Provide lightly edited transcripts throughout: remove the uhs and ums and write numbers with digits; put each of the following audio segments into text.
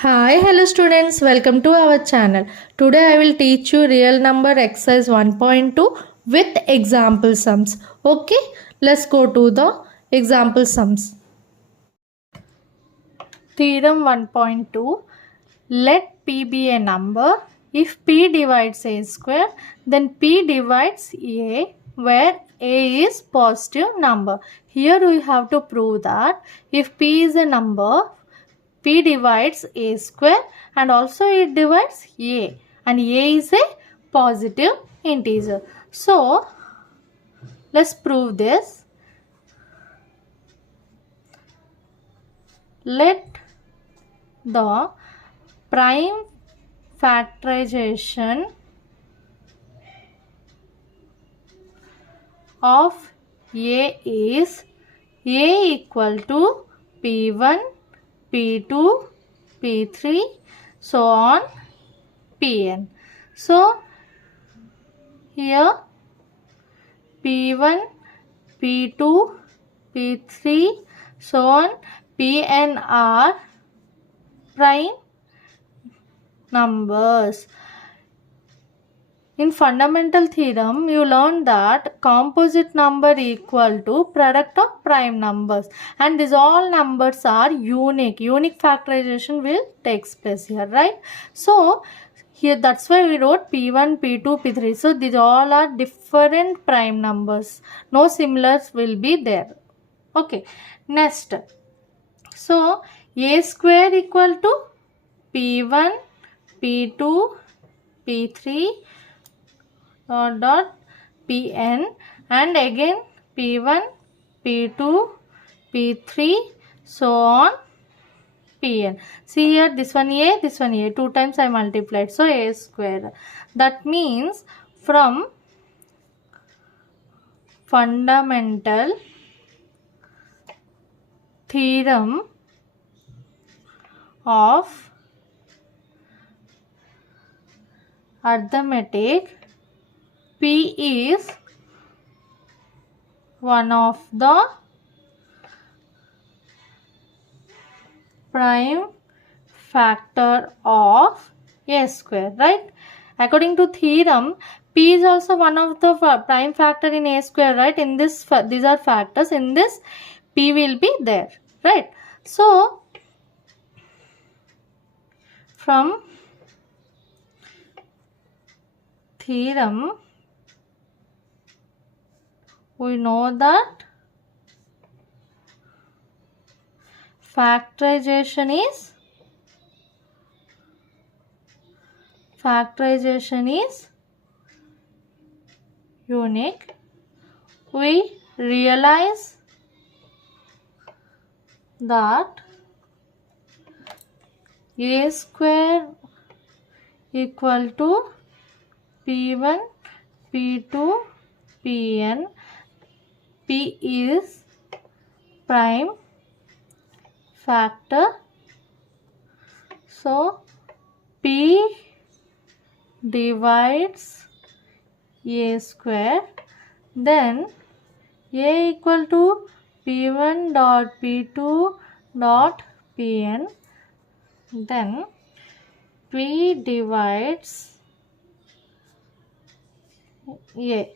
Hi, hello students, welcome to our channel. Today I will teach you real number exercise 1.2 with example sums. Okay, let's go to the example sums. Theorem 1.2. Let P be a number. If P divides A square, then P divides A, where A is positive number. Here we have to prove that if P is a number, P divides A square and also it divides A, and A is a positive integer. So let's prove this. Let the prime factorization of A is A equal to P1, P2, P3, so on Pn. So here P1, P2, P3, so on Pn are prime numbers. In fundamental theorem, you learned that composite number equal to product of prime numbers, and these all numbers are unique. Unique factorization will take place here, right? So here that's why we wrote P1, P2, P3. So these all are different prime numbers. No similars will be there. Okay, next. So A square equal to P1, P2, P3 dot Pn, and again P1, P2, P3, so on Pn. See here, this one A, this one A, 2 times I multiplied, so A square. That means from fundamental theorem of arithmetic, P is one of the prime factor of A square, right? According to theorem, P is also one of the prime factor in A square, right? In this, these are factors. In this, P will be there, right? So from theorem, we know that factorization is unique. We realize that A square equal to P1, P2, Pn. P is prime factor. So P divides A square, then A equal to P1 dot P2 dot Pn, then P divides A.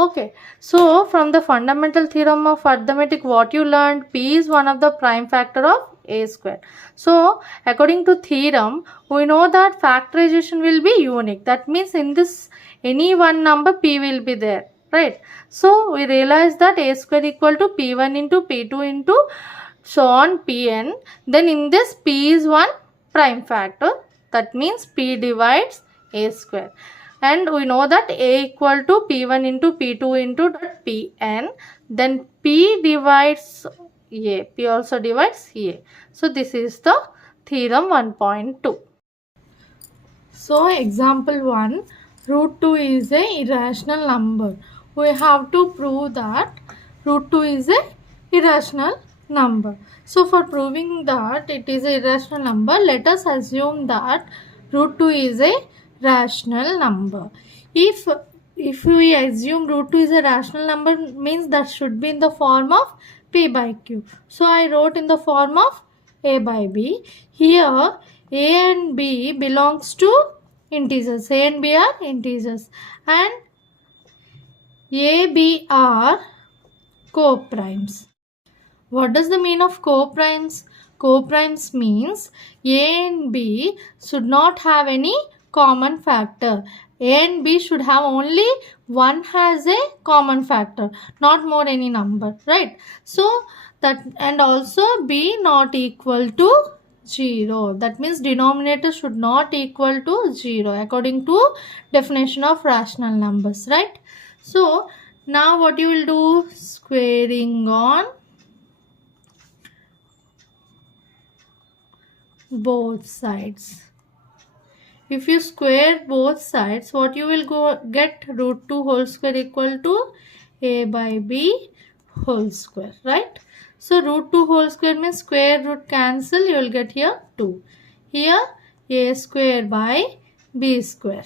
Okay, so from the fundamental theorem of arithmetic, what you learned, P is one of the prime factor of A square. So according to theorem, we know that factorization will be unique. That means in this any one number P will be there, right? So we realize that A square equal to P1 into P2 into so on Pn. Then in this, P is one prime factor. That means P divides A square. And we know that A equal to P1 into P2 into Pn. Then P divides A. P also divides A. So this is the theorem 1.2. So example 1, root 2 is a irrational number. We have to prove that root 2 is a irrational number. So for proving that it is a irrational number, let us assume that root 2 is a rational number. If we assume root 2 is a rational number, means that should be in the form of P by Q. So I wrote in the form of a by b. Here a and b belongs to integers. A and b are integers and a, b are co-primes. What does the mean of co-primes? Co-primes means A and B should not have any common factor. A and B should have only one has a common factor, not more any number, right? So that, and also B not equal to 0. That means denominator should not equal to 0 according to definition of rational numbers, right? So now what you will do? Squaring on both sides. If you square both sides, what you will get? Root 2 whole square equal to a by b whole square, right? So root 2 whole square means square root cancel, you will get here 2. Here a square by b square.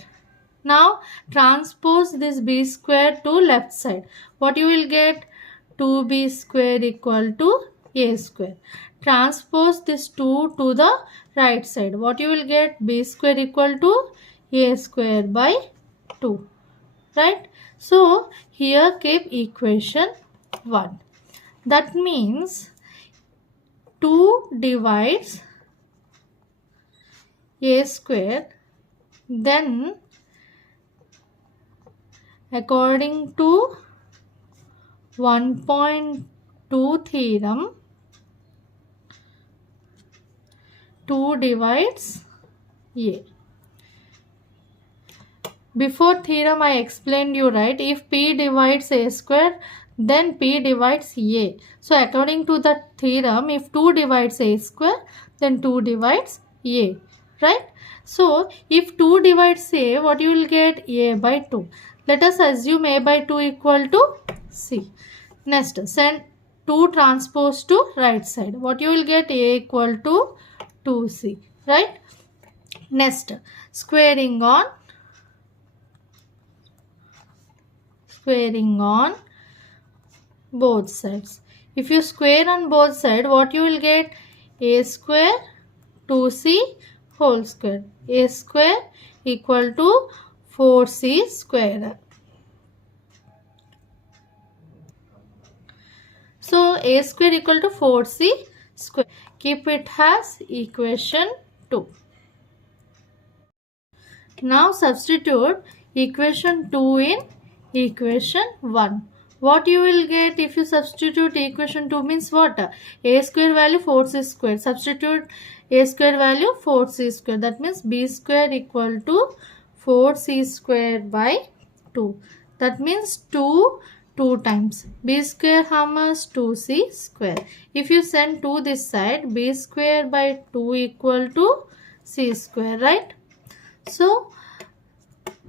Now transpose this b square to left side. What you will get? 2b square equal to a square. Transpose this 2 to the right side. What you will get? B square equal to a square by 2. Right? So here keep equation 1. That means 2 divides a square, then according to 1.2 theorem, 2 divides a. Before theorem I explained you, right? If p divides a square, then p divides a. So according to the theorem, if 2 divides a square, then 2 divides a, right? So if 2 divides a, what you will get? A by 2. Let us assume a by 2 equal to c. Next, send 2 transpose to right side. What you will get? A equal to 2c, right? Next, squaring on both sides. If you square on both sides, what you will get? A square 2c whole square. A square equal to 4c square. So a square equal to 4c square. Keep it as equation 2. Now substitute equation 2 in equation 1. What you will get if you substitute equation 2 means what? A square value 4c square. Substitute a square value 4c square. That means b square equal to 4c square by 2. That means 2 times. B square how much? 2c square. If you send 2 this side, b square by 2 equal to c square, right? So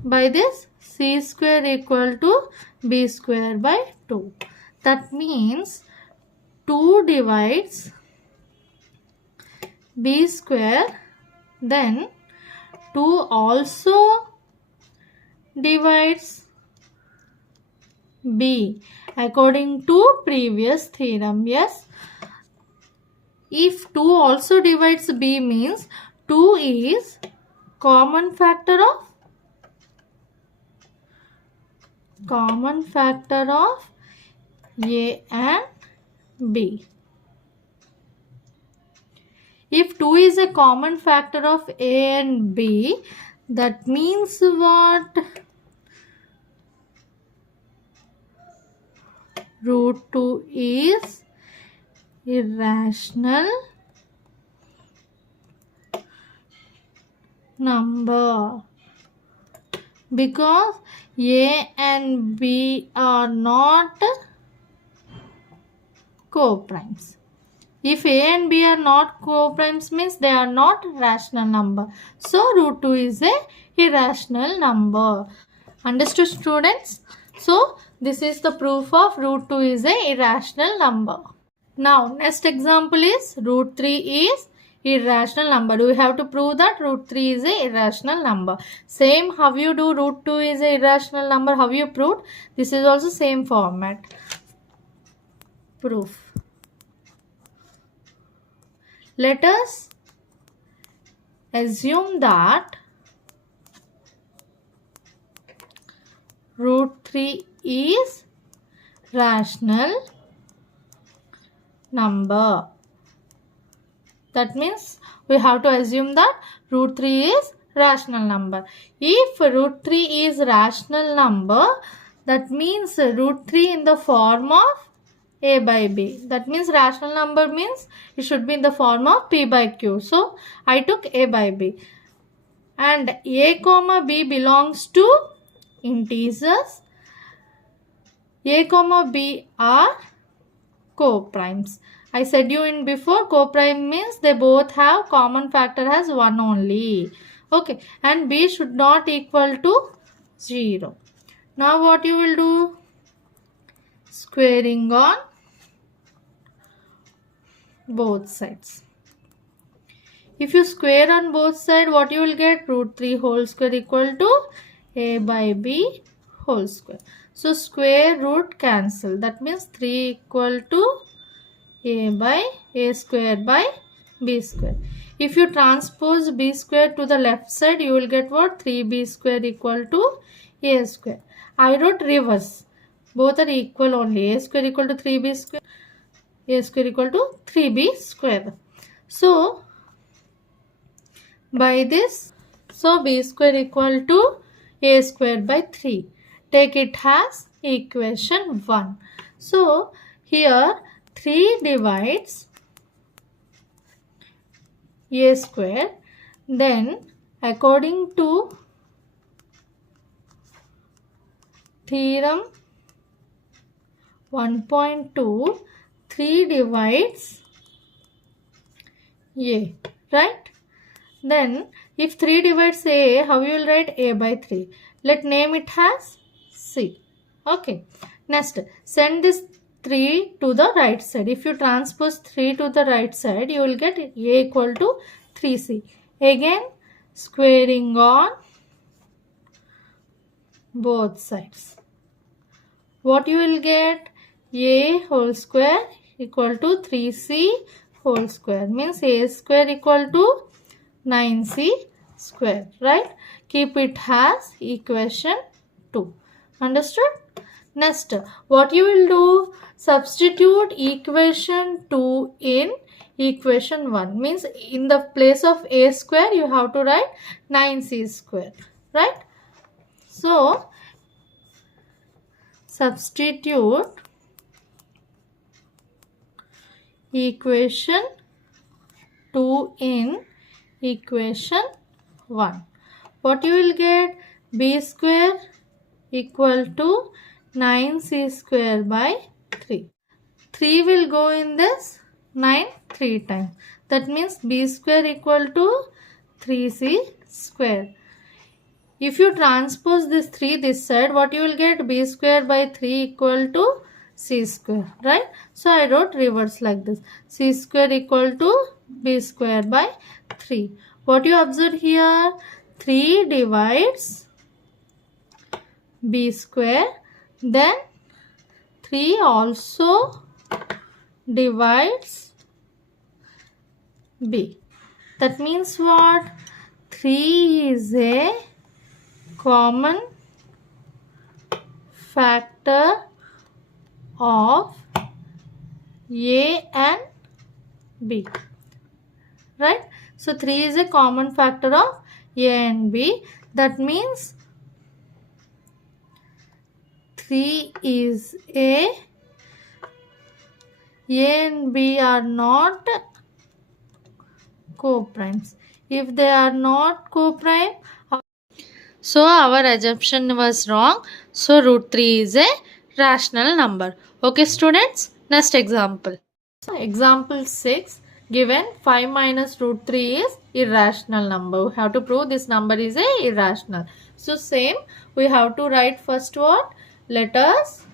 by this, c square equal to b square by 2. That means 2 divides b square, then 2 also divides b according to previous theorem. Yes, if 2 also divides b means 2 is common factor of a and b. If 2 is a common factor of a and b, that means what? Root 2 is irrational number because a and b are not co-primes. If a and b are not co-primes means they are not rational number. So root 2 is a irrational number. Understood, students? So this is the proof of root 2 is a irrational number. Now next example is root 3 is irrational number. We have to prove that root 3 is a irrational number. Same how you do root 2 is a irrational number, how you proved. This is also same format. Proof. Let us assume that root 3 is rational number. That means we have to assume that root 3 is rational number. If root 3 is rational number, that means root 3 in the form of a by b. That means rational number means it should be in the form of p by q. So I took a by b. And a comma b belongs to integers. A comma b are co-primes. I said you in before, co-prime means they both have common factor as 1 only. Okay, and b should not equal to 0. Now what you will do? Squaring on both sides. If you square on both sides, what you will get? Root 3 whole square equal to a by b whole square. So square root cancel. That means 3 equal to a by a square by b square. If you transpose b square to the left side, you will get what? 3b square equal to a square. I wrote reverse. Both are equal only. A square equal to 3b square. A square equal to 3b square. So by this, b square equal to a square by 3. Take it as equation 1. So here 3 divides a square. Then according to theorem 1.2, 3 divides a, right? Then if 3 divides a, how you will write? A by 3. Let name it as c. Okay. Next, send this 3 to the right side. If you transpose 3 to the right side, you will get a equal to 3c. Again, squaring on both sides. What you will get? A whole square equal to 3c whole square. Means a square equal to 9c square, right? Keep it as equation 2. Understood? Next, what you will do? Substitute equation 2 in equation 1. Means in the place of a square, you have to write 9c square, right? So, substitute equation 2 in equation 1. What you will get? B square equal to 9c square by 3. 3 will go in this 9 3 times. That means b square equal to 3c square. If you transpose this 3 this side, what you will get? B square by 3 equal to c square, right? So I wrote reverse like this. C square equal to b square by 3. What you observe here? 3 divides b square. Then 3 also divides b. That means what? 3 is a common factor of a and b, right? So 3 is a common factor of a and b. That means 3 is a and b are not co-primes. If they are not co-prime, so our assumption was wrong. So root 3 is a rational number. Okay students, next example. So example 6, given 5 minus root 3 is irrational number. We have to prove this number is a irrational. So same, we have to write first what? Let us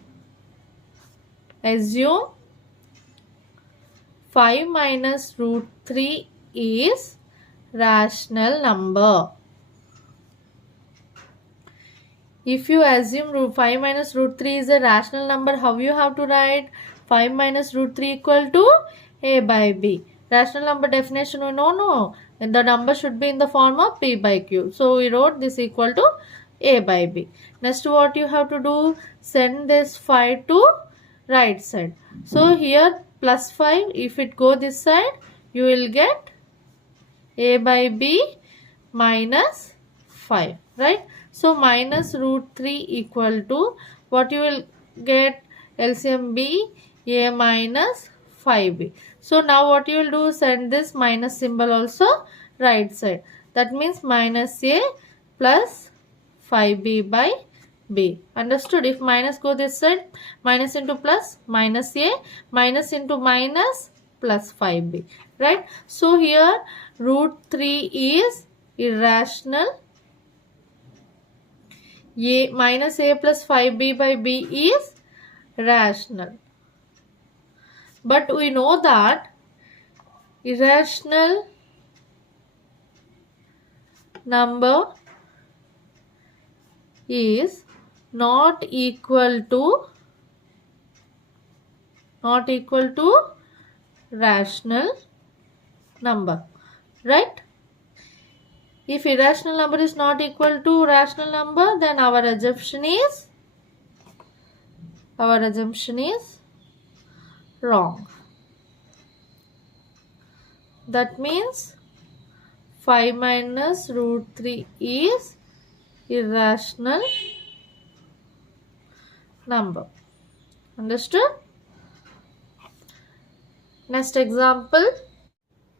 assume 5 minus root 3 is rational number. If you assume 5 minus root 3 is a rational number, how you have to write? 5 minus root 3 equal to a by b. Rational number definition we know, no. And the number should be in the form of p by q. So we wrote this equal to a by b. Next what you have to do, send this 5 to right side. So here plus 5, if it go this side, you will get a by b minus 5, right? So minus root 3 equal to what you will get, LCM b, a minus 5b. So now what you will do, send this minus symbol also right side. That means minus a plus 5b by b. Understood? If minus go this side, minus into plus, minus a, minus into minus, plus 5b, right? So here root 3 is irrational. A minus a plus 5b by b is rational. But we know that irrational number is not equal to rational number, right? If irrational number is not equal to rational number, then our assumption is wrong. That means 5 minus root 3 is irrational number. Understood? Next example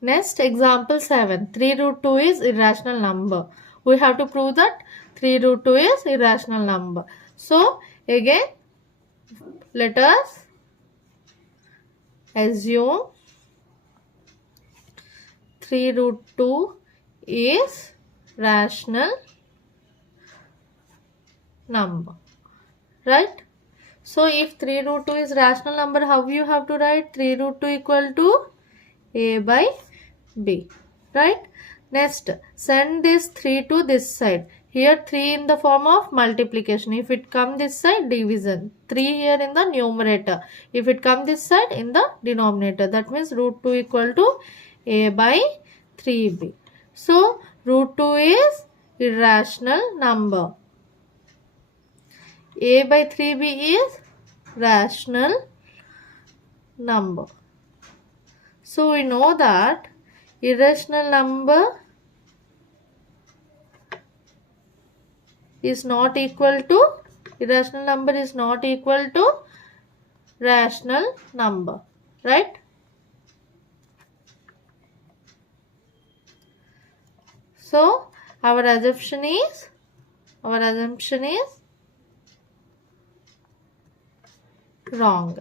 7. 3 root 2 is irrational number. We have to prove that 3 root 2 is irrational number. So again, let us assume 3 root 2 is rational number, right? So if 3 root 2 is rational number, how you have to write? 3 root 2 equal to a by b, right? Next, send this 3 to this side. Here 3 in the form of multiplication. If it come this side, division. 3 here in the numerator. If it come this side, in the denominator. That means root 2 equal to a by 3b. So root 2 is irrational number. A by 3b is rational number. So we know that irrational number is not equal to rational number, right? So our assumption is wrong.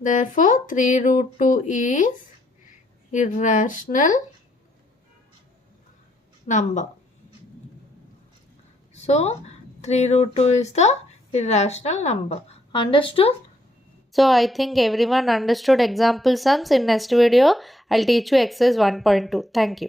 Therefore 3 root 2 is irrational number. So 3 root 2 is the irrational number. Understood? So I think everyone understood example sums. In next video, I'll teach you exercise 1.2. Thank you.